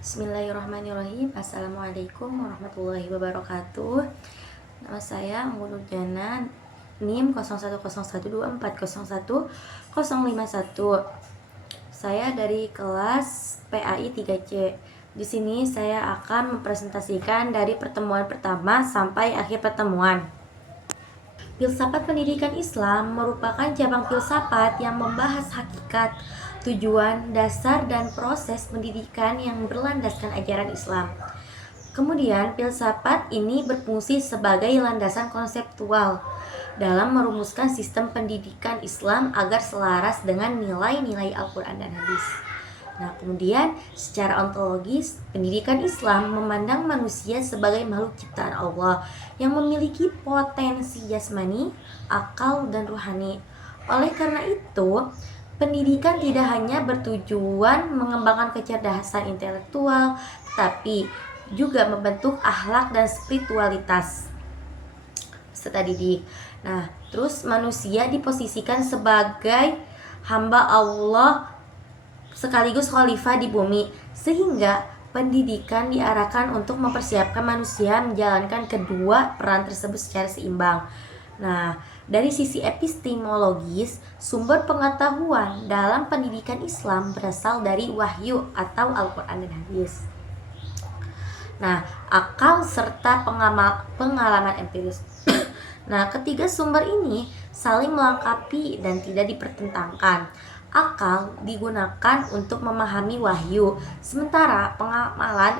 Bismillahirrahmanirrahim. Assalamualaikum warahmatullahi wabarakatuh. Nama saya Anggun Nurjana, NIM 010124010151. Saya dari kelas PAI 3C. Di sini saya akan mempresentasikan dari pertemuan pertama sampai akhir pertemuan. Filsafat pendidikan Islam merupakan cabang filsafat yang membahas hakikat, tujuan, dasar, dan proses pendidikan yang berlandaskan ajaran Islam. Kemudian, filsafat ini berfungsi sebagai landasan konseptual dalam merumuskan sistem pendidikan Islam agar selaras dengan nilai-nilai Al-Quran dan Hadis. Nah, kemudian secara ontologis, pendidikan Islam memandang manusia sebagai makhluk ciptaan Allah yang memiliki potensi jasmani, akal, dan rohani. Oleh karena itu, pendidikan tidak hanya bertujuan mengembangkan kecerdasan intelektual, tetapi juga membentuk akhlak dan spiritualitas peserta didik. Nah, terus manusia diposisikan sebagai hamba Allah sekaligus khalifah di bumi, sehingga pendidikan diarahkan untuk mempersiapkan manusia menjalankan kedua peran tersebut secara seimbang. Nah, dari sisi epistemologis, sumber pengetahuan dalam pendidikan Islam berasal dari wahyu atau Al-Quran dan Hadis. Nah, akal serta pengalaman empiris. Nah, ketiga sumber ini saling melengkapi dan tidak dipertentangkan. Akal digunakan untuk memahami wahyu, sementara pengamalan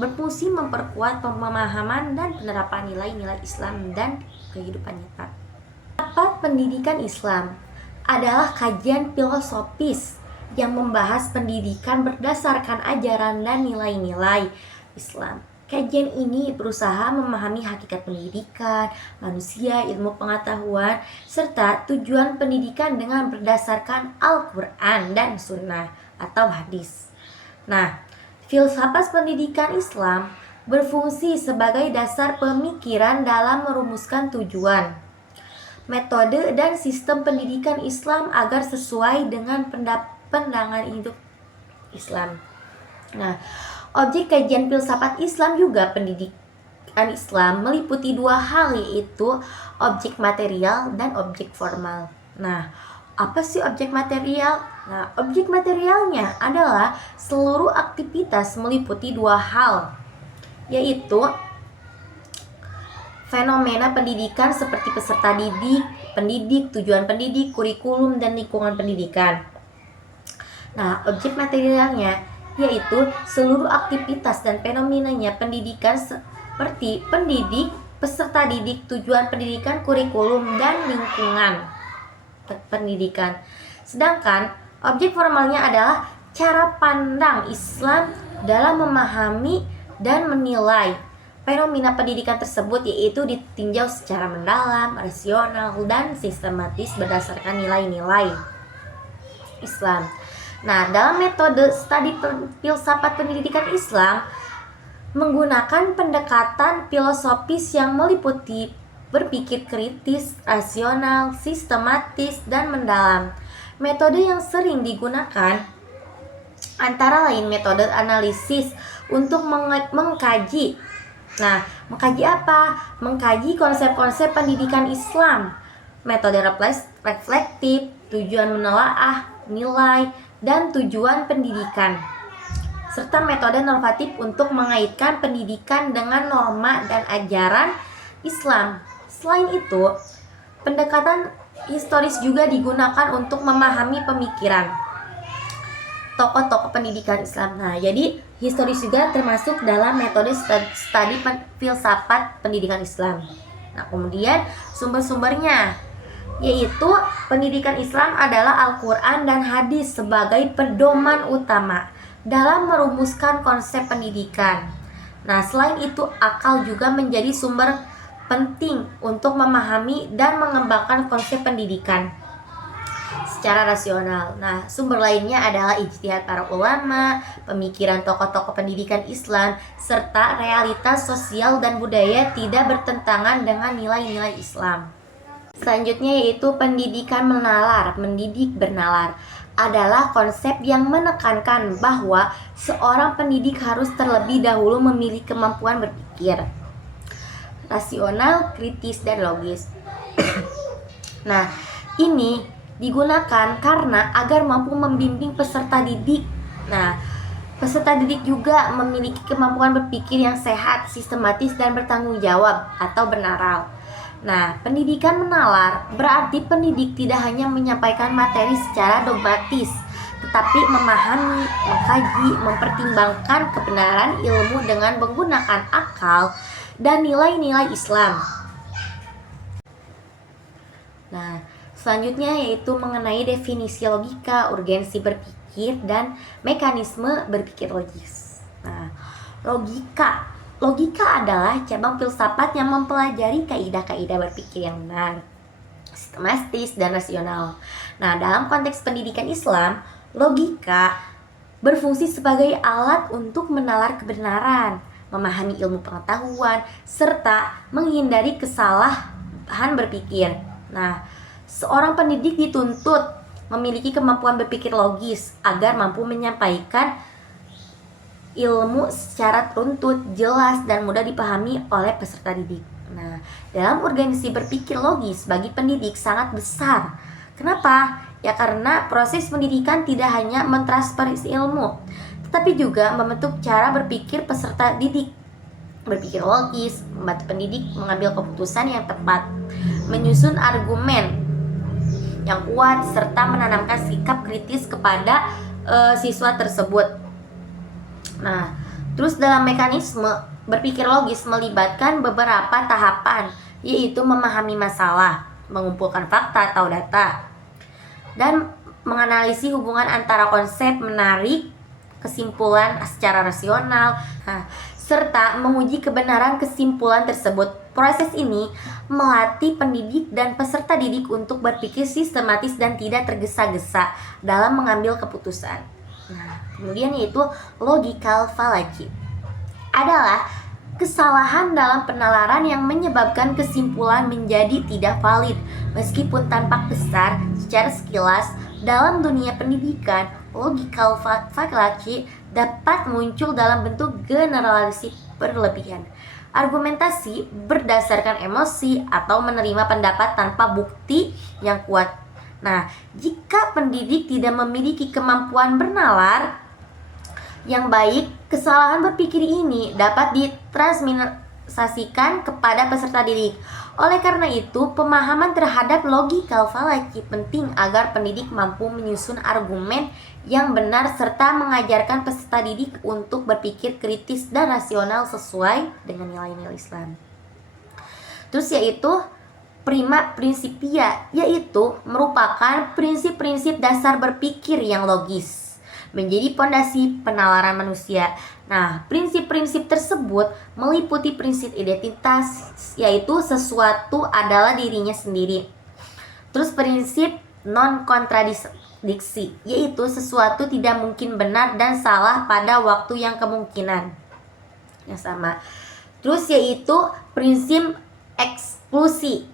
berfungsi memperkuat pemahaman dan penerapan nilai-nilai Islam dan kehidupan nyata. Filsafat pendidikan Islam adalah kajian filosofis yang membahas pendidikan berdasarkan ajaran dan nilai-nilai Islam. Kajian ini berusaha memahami hakikat pendidikan, manusia, ilmu pengetahuan, serta tujuan pendidikan dengan berdasarkan Al-Quran dan Sunnah atau hadis. Nah, filsafat pendidikan Islam berfungsi sebagai dasar pemikiran dalam merumuskan tujuan, metode, dan sistem pendidikan Islam agar sesuai dengan pandangan hidup Islam. Nah, objek kajian filsafat Islam juga pendidikan Islam meliputi dua hal, yaitu objek material dan objek formal. Nah, apa sih objek material? Nah, objek materialnya adalah seluruh aktivitas meliputi dua hal, yaitu fenomena pendidikan seperti peserta didik, pendidik, tujuan pendidik, kurikulum, dan lingkungan pendidikan. Nah, objek materialnya yaitu seluruh aktivitas dan fenomenanya pendidikan seperti pendidik, peserta didik, tujuan pendidikan, kurikulum, dan lingkungan pendidikan. Sedangkan objek formalnya adalah cara pandang Islam dalam memahami dan menilai fenomena pendidikan tersebut, yaitu ditinjau secara mendalam, rasional, dan sistematis berdasarkan nilai-nilai Islam. Nah, dalam metode studi filsafat pendidikan Islam menggunakan pendekatan filosofis yang meliputi berpikir kritis, rasional, sistematis, dan mendalam. Metode yang sering digunakan antara lain metode analisis untuk mengkaji. Nah, mengkaji apa? Mengkaji konsep-konsep pendidikan Islam. Metode reflektif, tujuan menelaah, nilai, dan tujuan pendidikan, serta metode normatif untuk mengaitkan pendidikan dengan norma dan ajaran Islam. Selain itu, pendekatan historis juga digunakan untuk memahami pemikiran tokoh-tokoh pendidikan Islam. Nah, jadi historis juga termasuk dalam metode studi filsafat pendidikan Islam. Nah, kemudian sumber-sumbernya yaitu pendidikan Islam adalah Al-Quran dan Hadis sebagai pedoman utama dalam merumuskan konsep pendidikan. Nah, selain itu akal juga menjadi sumber penting untuk memahami dan mengembangkan konsep pendidikan secara rasional. Nah, sumber lainnya adalah ijtihad para ulama, pemikiran tokoh-tokoh pendidikan Islam, serta realitas sosial dan budaya tidak bertentangan dengan nilai-nilai Islam. Selanjutnya yaitu pendidikan menalar, mendidik bernalar. adalah konsep yang menekankan bahwa seorang pendidik harus terlebih dahulu memiliki kemampuan berpikir rasional, kritis, dan logis. Nah, ini digunakan karena agar mampu membimbing peserta didik. Nah, peserta didik juga memiliki kemampuan berpikir yang sehat, sistematis, dan bertanggung jawab atau benaral. Nah, pendidikan menalar berarti pendidik tidak hanya menyampaikan materi secara dogmatis, tetapi memahami, mengkaji, mempertimbangkan kebenaran ilmu dengan menggunakan akal dan nilai-nilai Islam. Nah, selanjutnya yaitu mengenai definisi logika, urgensi berpikir, dan mekanisme berpikir logis. Nah, Logika adalah cabang filsafat yang mempelajari kaidah-kaidah berpikir yang benar, sistematis, dan rasional. Nah, dalam konteks pendidikan Islam, logika berfungsi sebagai alat untuk menalar kebenaran, memahami ilmu pengetahuan, serta menghindari kesalahan berpikir. Nah, seorang pendidik dituntut memiliki kemampuan berpikir logis agar mampu menyampaikan ilmu secara runtut, jelas, dan mudah dipahami oleh peserta didik. Nah, dalam urgensi berpikir logis bagi pendidik sangat besar. Kenapa? Ya karena proses pendidikan tidak hanya mentransfer ilmu, tetapi juga membentuk cara berpikir peserta didik. Berpikir logis, membantu pendidik mengambil keputusan yang tepat, menyusun argumen yang kuat, serta menanamkan sikap kritis kepada siswa tersebut. Nah, terus dalam mekanisme berpikir logis melibatkan beberapa tahapan, yaitu memahami masalah, mengumpulkan fakta atau data, dan menganalisis hubungan antara konsep, menarik kesimpulan secara rasional, serta menguji kebenaran kesimpulan tersebut. Proses ini melatih pendidik dan peserta didik untuk berpikir sistematis dan tidak tergesa-gesa dalam mengambil keputusan. Nah, kemudian yaitu logical fallacy adalah kesalahan dalam penalaran yang menyebabkan kesimpulan menjadi tidak valid. Meskipun tampak besar secara sekilas, dalam dunia pendidikan, logical fallacy dapat muncul dalam bentuk generalisasi berlebihan, argumentasi berdasarkan emosi, atau menerima pendapat tanpa bukti yang kuat. Nah, jika pendidik tidak memiliki kemampuan bernalar yang baik, kesalahan berpikir ini dapat ditransmitasikan kepada peserta didik. Oleh karena itu, pemahaman terhadap logical fallacy penting agar pendidik mampu menyusun argumen yang benar serta mengajarkan peserta didik untuk berpikir kritis dan rasional sesuai dengan nilai-nilai Islam. Terus yaitu prima principia, yaitu merupakan prinsip-prinsip dasar berpikir yang logis, menjadi pondasi penalaran manusia. Nah, prinsip-prinsip tersebut meliputi prinsip identitas, yaitu sesuatu adalah dirinya sendiri. Terus prinsip non-kontradiksi, yaitu sesuatu tidak mungkin benar dan salah pada waktu yang kemungkinan yang sama. Terus yaitu prinsip eksklusi,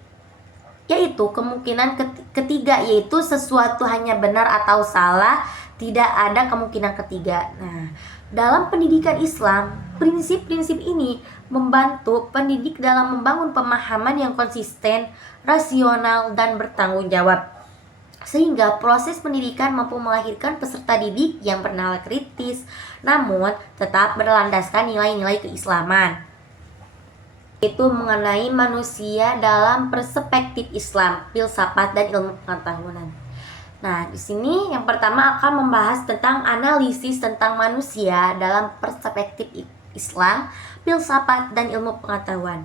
yaitu kemungkinan ketiga, yaitu sesuatu hanya benar atau salah, tidak ada kemungkinan ketiga. Nah, dalam pendidikan Islam, prinsip-prinsip ini membantu pendidik dalam membangun pemahaman yang konsisten, rasional, dan bertanggung jawab, sehingga proses pendidikan mampu melahirkan peserta didik yang bernalar kritis, namun tetap berlandaskan nilai-nilai keislaman. Itu mengenai manusia dalam perspektif Islam, filsafat, dan ilmu pengetahuan. Nah, di sini yang pertama akan membahas tentang analisis tentang manusia dalam perspektif Islam, filsafat, dan ilmu pengetahuan.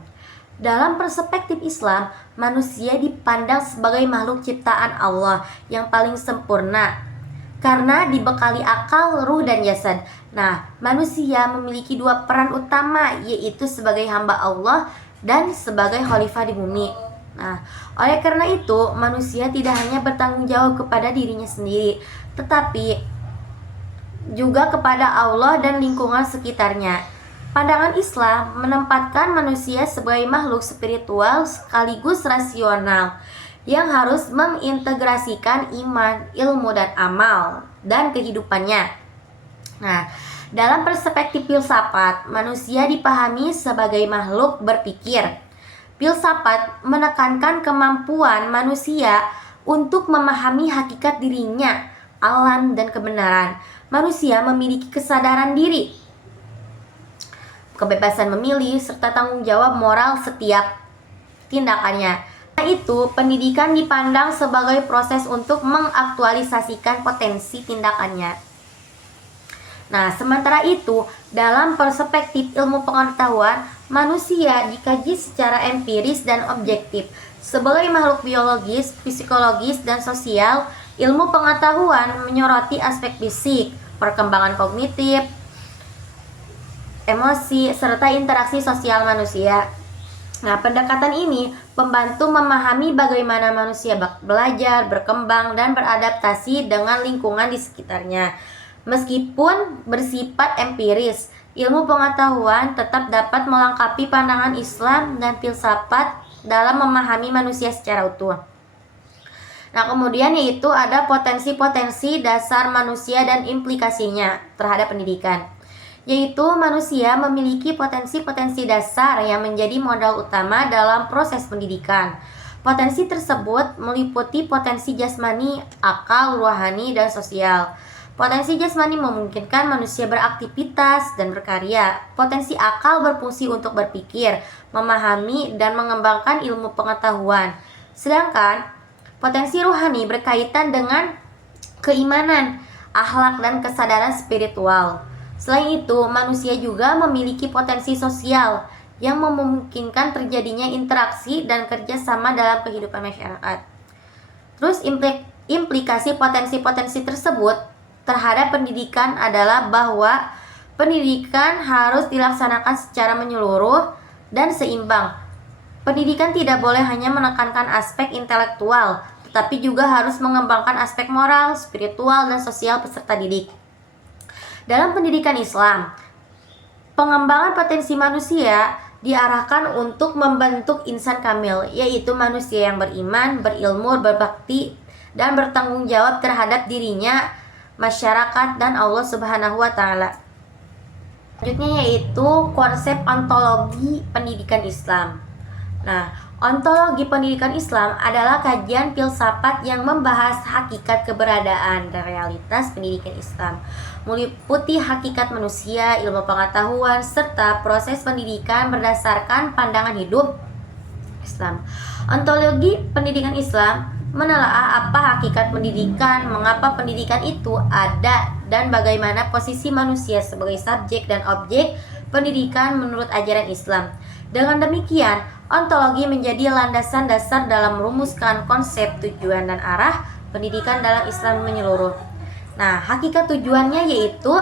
Dalam perspektif Islam, manusia dipandang sebagai makhluk ciptaan Allah yang paling sempurna karena dibekali akal, ruh, dan jasad. Nah, manusia memiliki dua peran utama, yaitu sebagai hamba Allah dan sebagai khalifah di bumi. Nah, oleh karena itu, manusia tidak hanya bertanggung jawab kepada dirinya sendiri, tetapi juga kepada Allah dan lingkungan sekitarnya. Pandangan Islam menempatkan manusia sebagai makhluk spiritual sekaligus rasional yang harus mengintegrasikan iman, ilmu, dan amal dan kehidupannya. Nah, dalam perspektif filsafat, manusia dipahami sebagai makhluk berpikir. Filsafat menekankan kemampuan manusia untuk memahami hakikat dirinya, alam, dan kebenaran. Manusia memiliki kesadaran diri, kebebasan memilih, serta tanggung jawab moral setiap tindakannya. Karena itu, pendidikan dipandang sebagai proses untuk mengaktualisasikan potensi tindakannya. Nah, sementara itu, dalam perspektif ilmu pengetahuan, manusia dikaji secara empiris dan objektif. Sebagai makhluk biologis, psikologis, dan sosial, ilmu pengetahuan menyoroti aspek fisik, perkembangan kognitif, emosi, serta interaksi sosial manusia. Nah, pendekatan ini membantu memahami bagaimana manusia belajar, berkembang, dan beradaptasi dengan lingkungan di sekitarnya. Meskipun bersifat empiris, ilmu pengetahuan tetap dapat melengkapi pandangan Islam dan filsafat dalam memahami manusia secara utuh. Nah, kemudian yaitu ada potensi-potensi dasar manusia dan implikasinya terhadap pendidikan. Yaitu manusia memiliki potensi-potensi dasar yang menjadi modal utama dalam proses pendidikan. Potensi tersebut meliputi potensi jasmani, akal, rohani, dan sosial. Potensi jasmani memungkinkan manusia beraktivitas dan berkarya. Potensi akal berfungsi untuk berpikir, memahami, dan mengembangkan ilmu pengetahuan. Sedangkan potensi rohani berkaitan dengan keimanan, akhlak, dan kesadaran spiritual. Selain itu, manusia juga memiliki potensi sosial yang memungkinkan terjadinya interaksi dan kerjasama dalam kehidupan masyarakat. Terus implikasi potensi-potensi tersebut terhadap pendidikan adalah bahwa pendidikan harus dilaksanakan secara menyeluruh dan seimbang. Pendidikan tidak boleh hanya menekankan aspek intelektual, tetapi juga harus mengembangkan aspek moral, spiritual, dan sosial peserta didik. Dalam pendidikan Islam, pengembangan potensi manusia diarahkan untuk membentuk insan kamil, yaitu manusia yang beriman, berilmu, berbakti, dan bertanggung jawab terhadap dirinya, masyarakat, dan Allah Subhanahu wa Ta'ala. Selanjutnya yaitu konsep ontologi pendidikan Islam. Nah, ontologi pendidikan Islam adalah kajian filsafat yang membahas hakikat keberadaan dan realitas pendidikan Islam, meliputi hakikat manusia, ilmu pengetahuan, serta proses pendidikan berdasarkan pandangan hidup Islam. Ontologi pendidikan Islam menelaah apa hakikat pendidikan, mengapa pendidikan itu ada, dan bagaimana posisi manusia sebagai subjek dan objek pendidikan menurut ajaran Islam. Dengan demikian, ontologi menjadi landasan dasar dalam merumuskan konsep, tujuan, dan arah pendidikan dalam Islam menyeluruh. Nah, hakikat tujuannya yaitu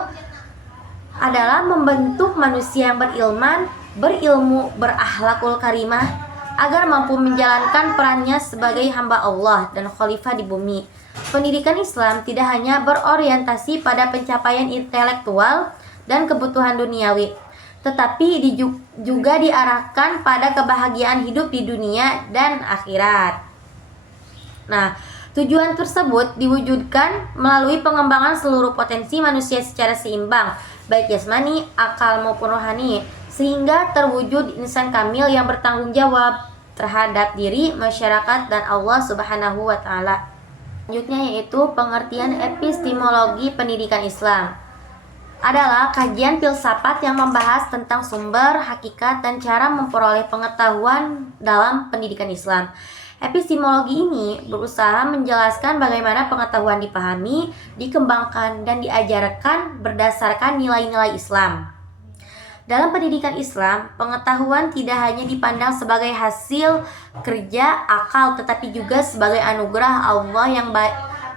adalah membentuk manusia yang berilmu, berakhlakul karimah, agar mampu menjalankan perannya sebagai hamba Allah dan khalifah di bumi. Pendidikan Islam tidak hanya berorientasi pada pencapaian intelektual dan kebutuhan duniawi, tetapi juga diarahkan pada kebahagiaan hidup di dunia dan akhirat. Nah, tujuan tersebut diwujudkan melalui pengembangan seluruh potensi manusia secara seimbang, baik jasmani, akal, maupun rohani, sehingga terwujud insan kamil yang bertanggung jawab terhadap diri, masyarakat, dan Allah Subhanahu wa Ta'ala. Selanjutnya yaitu pengertian epistemologi pendidikan Islam. Adalah kajian filsafat yang membahas tentang sumber, hakikat, dan cara memperoleh pengetahuan dalam pendidikan Islam. Epistemologi ini berusaha menjelaskan bagaimana pengetahuan dipahami, dikembangkan, dan diajarkan berdasarkan nilai-nilai Islam. Dalam pendidikan Islam, pengetahuan tidak hanya dipandang sebagai hasil kerja akal, tetapi juga sebagai anugerah Allah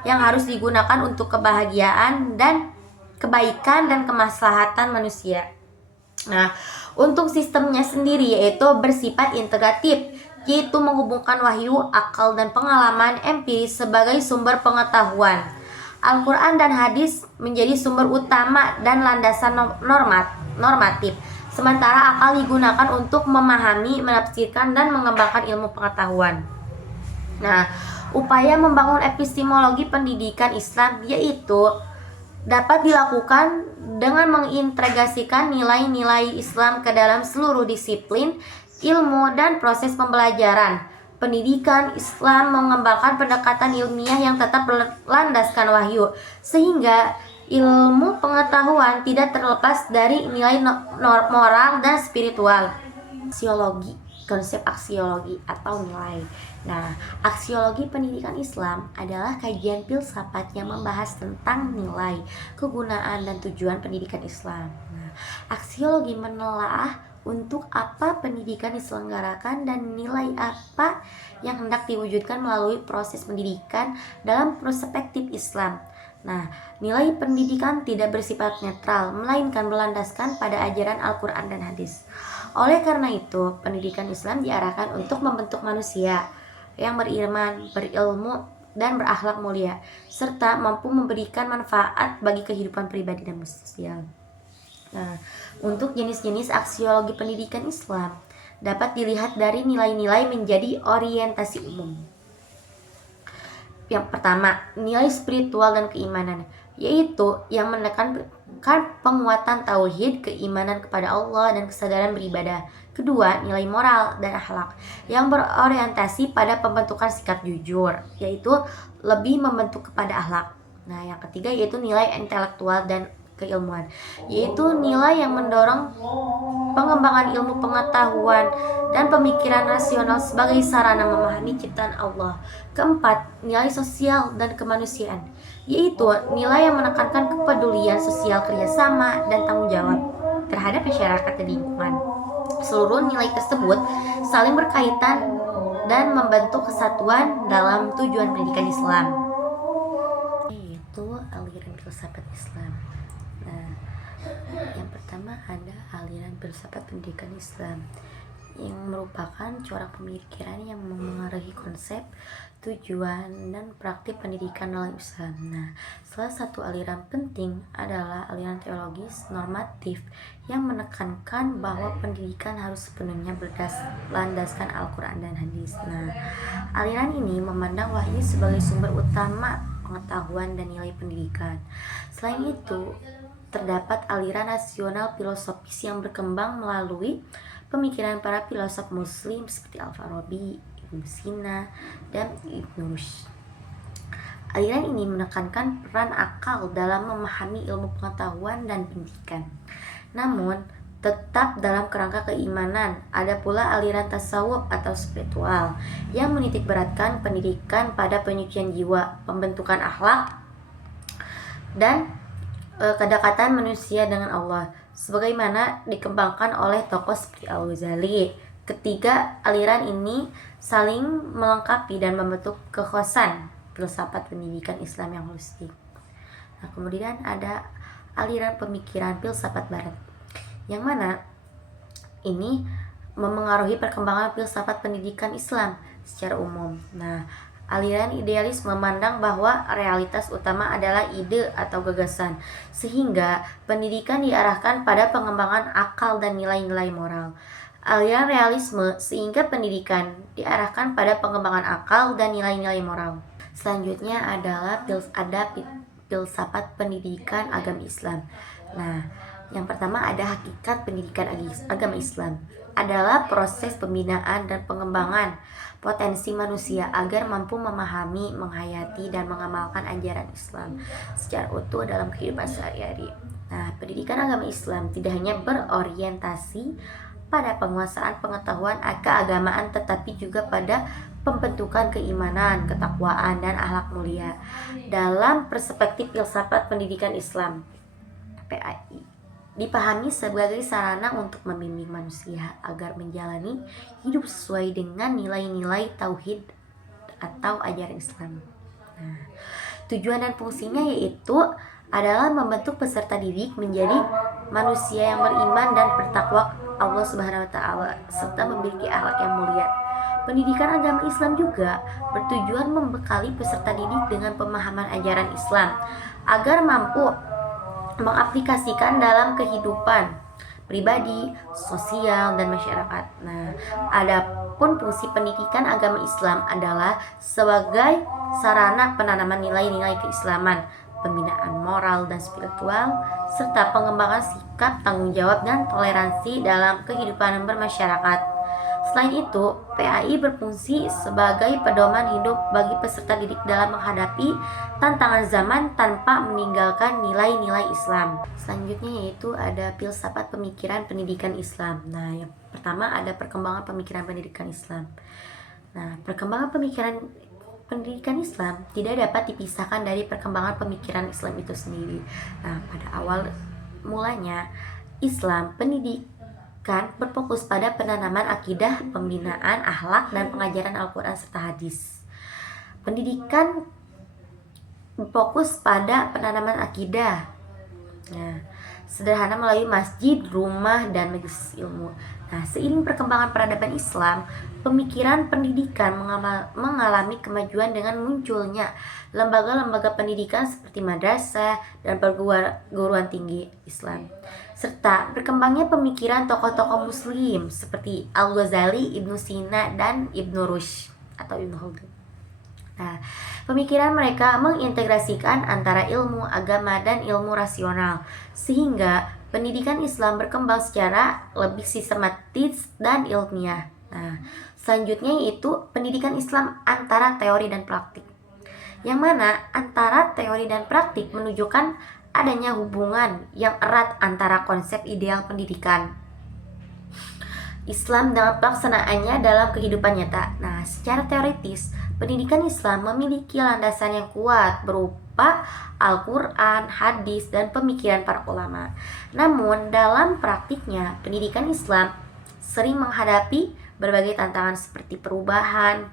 yang harus digunakan untuk kebahagiaan dan kebaikan dan kemaslahatan manusia. Nah, untuk sistemnya sendiri yaitu bersifat integratif, yaitu menghubungkan wahyu, akal, dan pengalaman empiris sebagai sumber pengetahuan. Al-Quran dan hadis menjadi sumber utama dan landasan normatif, sementara akal digunakan untuk memahami, menafsirkan, dan mengembangkan ilmu pengetahuan. Nah, upaya membangun epistemologi pendidikan Islam yaitu dapat dilakukan dengan mengintegrasikan nilai-nilai Islam ke dalam seluruh disiplin, ilmu, dan proses pembelajaran. Pendidikan Islam mengembangkan pendekatan ilmiah yang tetap berlandaskan wahyu, sehingga ilmu pengetahuan tidak terlepas dari nilai moral dan spiritual. Konsep aksiologi atau nilai. Nah, aksiologi pendidikan Islam adalah kajian filsafat yang membahas tentang nilai, kegunaan, dan tujuan pendidikan Islam. Nah, aksiologi menelaah untuk apa pendidikan diselenggarakan dan nilai apa yang hendak diwujudkan melalui proses pendidikan dalam perspektif Islam. Nah, nilai pendidikan tidak bersifat netral, melainkan berlandaskan pada ajaran Al-Quran dan hadis. Oleh karena itu, pendidikan Islam diarahkan untuk membentuk manusia yang beriman, berilmu, dan berakhlak mulia, serta mampu memberikan manfaat bagi kehidupan pribadi dan sosial. Nah, untuk jenis-jenis aksiologi pendidikan Islam dapat dilihat dari nilai-nilai menjadi orientasi umum. Yang pertama, nilai spiritual dan keimanan, yaitu yang menekankan penguatan tauhid, keimanan kepada Allah, dan kesadaran beribadah. Kedua, nilai moral dan akhlak yang berorientasi pada pembentukan sikap jujur, yaitu lebih membentuk kepada akhlak. Nah, yang ketiga yaitu nilai intelektual dan keilmuan, yaitu nilai yang mendorong pengembangan ilmu pengetahuan dan pemikiran rasional sebagai sarana memahami ciptaan Allah. Keempat, nilai sosial dan kemanusiaan, yaitu nilai yang menekankan kepedulian sosial, kerjasama, dan tanggung jawab terhadap masyarakat dan lingkungan. Seluruh nilai tersebut saling berkaitan dan membentuk kesatuan dalam tujuan pendidikan Islam, yaitu aliran filsafat Islam. Nah, yang pertama ada aliran filsafat pendidikan Islam yang merupakan corak pemikiran yang memengaruhi konsep, tujuan, dan praktik pendidikan dalam Islam. Nah, salah satu aliran penting adalah aliran teologis normatif yang menekankan bahwa pendidikan harus sepenuhnya berlandaskan Al-Quran dan hadis. Nah, aliran ini memandang wahyu sebagai sumber utama pengetahuan dan nilai pendidikan. Selain itu, terdapat aliran nasional filosofis yang berkembang melalui pemikiran para filosof muslim seperti Al-Farabi, Ibnu Sina, dan Ibnu Rushd. Aliran ini menekankan peran akal dalam memahami ilmu pengetahuan dan pendidikan, namun tetap dalam kerangka keimanan. Ada pula aliran tasawuf atau spiritual yang menitikberatkan pendidikan pada penyucian jiwa, pembentukan akhlak, dan kedekatan manusia dengan Allah, sebagaimana dikembangkan oleh tokoh seperti Al-Ghazali. Ketiga aliran ini saling melengkapi dan membentuk kekhasan filsafat pendidikan Islam yang holistik. Nah, kemudian ada aliran pemikiran filsafat Barat, yang mana ini memengaruhi perkembangan filsafat pendidikan Islam secara umum. Nah, aliran idealis memandang bahwa realitas utama adalah ide atau gagasan, sehingga pendidikan diarahkan pada pengembangan akal dan nilai-nilai moral. Aliran realisme sehingga pendidikan diarahkan pada pengembangan akal dan nilai-nilai moral. Selanjutnya adalah filsafat pendidikan agama Islam. Nah, yang pertama ada hakikat pendidikan agama Islam adalah proses pembinaan dan pengembangan potensi manusia agar mampu memahami, menghayati, dan mengamalkan ajaran Islam secara utuh dalam kehidupan sehari-hari. Nah, pendidikan agama Islam tidak hanya berorientasi pada penguasaan pengetahuan keagamaan, tetapi juga pada pembentukan keimanan, ketakwaan, dan akhlak mulia. Dalam perspektif filsafat pendidikan Islam, PAI dipahami sebagai sarana untuk membimbing manusia agar menjalani hidup sesuai dengan nilai-nilai tauhid atau ajaran Islam. Nah, tujuan dan fungsinya yaitu adalah membentuk peserta didik menjadi manusia yang beriman dan bertakwa Allah Subhanahu wa taala serta memiliki akhlak yang mulia. Pendidikan agama Islam juga bertujuan membekali peserta didik dengan pemahaman ajaran Islam agar mampu mengaplikasikan dalam kehidupan pribadi, sosial, dan masyarakat. Nah, adapun fungsi pendidikan agama Islam adalah sebagai sarana penanaman nilai-nilai keislaman, pembinaan moral dan spiritual, serta pengembangan sikap tanggung jawab dan toleransi dalam kehidupan bermasyarakat. Selain itu, PAI berfungsi sebagai pedoman hidup bagi peserta didik dalam menghadapi tantangan zaman tanpa meninggalkan nilai-nilai Islam. Selanjutnya yaitu ada filsafat pemikiran pendidikan Islam. Nah, yang pertama ada perkembangan pemikiran pendidikan Islam. Nah, perkembangan pemikiran pendidikan Islam tidak dapat dipisahkan dari perkembangan pemikiran Islam itu sendiri. Nah, pada awal mulanya Islam pendidikan berfokus pada penanaman akidah, pembinaan akhlak, dan pengajaran Al-Quran serta hadis. Pendidikan berfokus pada penanaman akidah. Nah, sederhana melalui masjid, rumah, dan majelis ilmu. Nah, seiring perkembangan peradaban Islam, pemikiran pendidikan mengalami kemajuan dengan munculnya lembaga-lembaga pendidikan seperti madrasah dan perguruan tinggi Islam, serta berkembangnya pemikiran tokoh-tokoh muslim seperti Al-Ghazali, Ibnu Sina, dan Ibnu Rushd atau Ibnu Khaldun. Nah, pemikiran mereka mengintegrasikan antara ilmu agama dan ilmu rasional, sehingga pendidikan Islam berkembang secara lebih sistematis dan ilmiah. Nah, selanjutnya yaitu pendidikan Islam antara teori dan praktik, yang mana antara teori dan praktik menunjukkan adanya hubungan yang erat antara konsep ideal pendidikan Islam dalam pelaksanaannya dalam kehidupan nyata. Nah, secara teoritis, pendidikan Islam memiliki landasan yang kuat berupa Al-Quran, hadis, dan pemikiran para ulama. Namun, dalam praktiknya, pendidikan Islam sering menghadapi berbagai tantangan seperti perubahan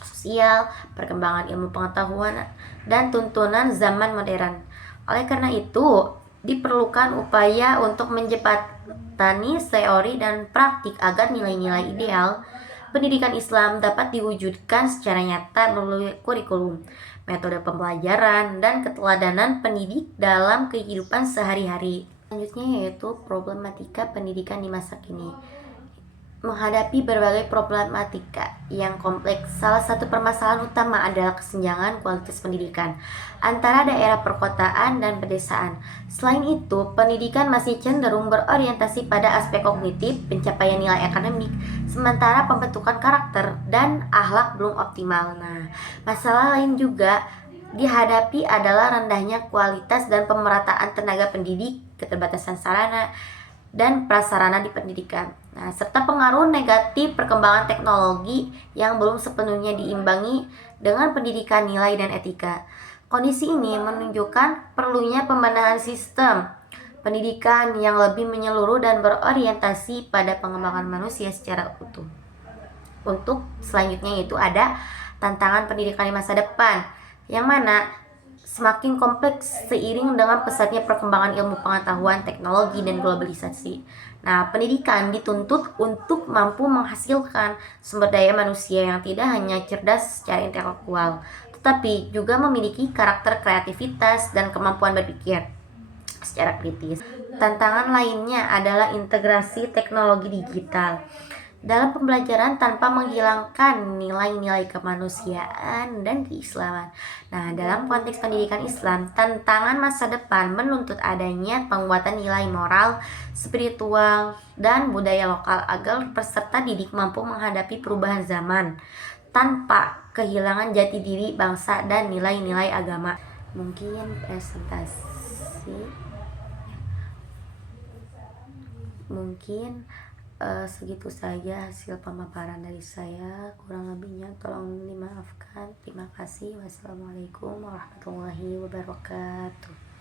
sosial, perkembangan ilmu pengetahuan, dan tuntunan zaman modern. Oleh karena itu, diperlukan upaya untuk menjembatani teori dan praktik agar nilai-nilai ideal pendidikan Islam dapat diwujudkan secara nyata melalui kurikulum, metode pembelajaran, dan keteladanan pendidik dalam kehidupan sehari-hari. Selanjutnya yaitu problematika pendidikan di masa kini. Menghadapi berbagai problematika yang kompleks, salah satu permasalahan utama adalah kesenjangan kualitas pendidikan antara daerah perkotaan dan pedesaan. Selain itu, pendidikan masih cenderung berorientasi pada aspek kognitif, pencapaian nilai akademik, sementara pembentukan karakter dan akhlak belum optimal. Nah, masalah lain juga dihadapi adalah rendahnya kualitas dan pemerataan tenaga pendidik, keterbatasan sarana dan prasarana di pendidikan. Nah, serta pengaruh negatif perkembangan teknologi yang belum sepenuhnya diimbangi dengan pendidikan nilai dan etika. Kondisi ini menunjukkan perlunya pembenahan sistem pendidikan yang lebih menyeluruh dan berorientasi pada pengembangan manusia secara utuh. Untuk selanjutnya itu ada tantangan pendidikan di masa depan, yang mana semakin kompleks seiring dengan pesatnya perkembangan ilmu pengetahuan, teknologi, dan globalisasi. Nah, pendidikan dituntut untuk mampu menghasilkan sumber daya manusia yang tidak hanya cerdas secara intelektual, tetapi juga memiliki karakter kreativitas dan kemampuan berpikir secara kritis. Tantangan lainnya adalah integrasi teknologi digital dalam pembelajaran tanpa menghilangkan nilai-nilai kemanusiaan dan keislaman. Nah, dalam konteks pendidikan Islam, tantangan masa depan menuntut adanya penguatan nilai moral, spiritual, dan budaya lokal agar peserta didik mampu menghadapi perubahan zaman tanpa kehilangan jati diri bangsa dan nilai-nilai agama. Mungkin segitu saja hasil pemaparan dari saya. Kurang lebihnya tolong dimaafkan. Terima kasih. Wassalamualaikum warahmatullahi wabarakatuh.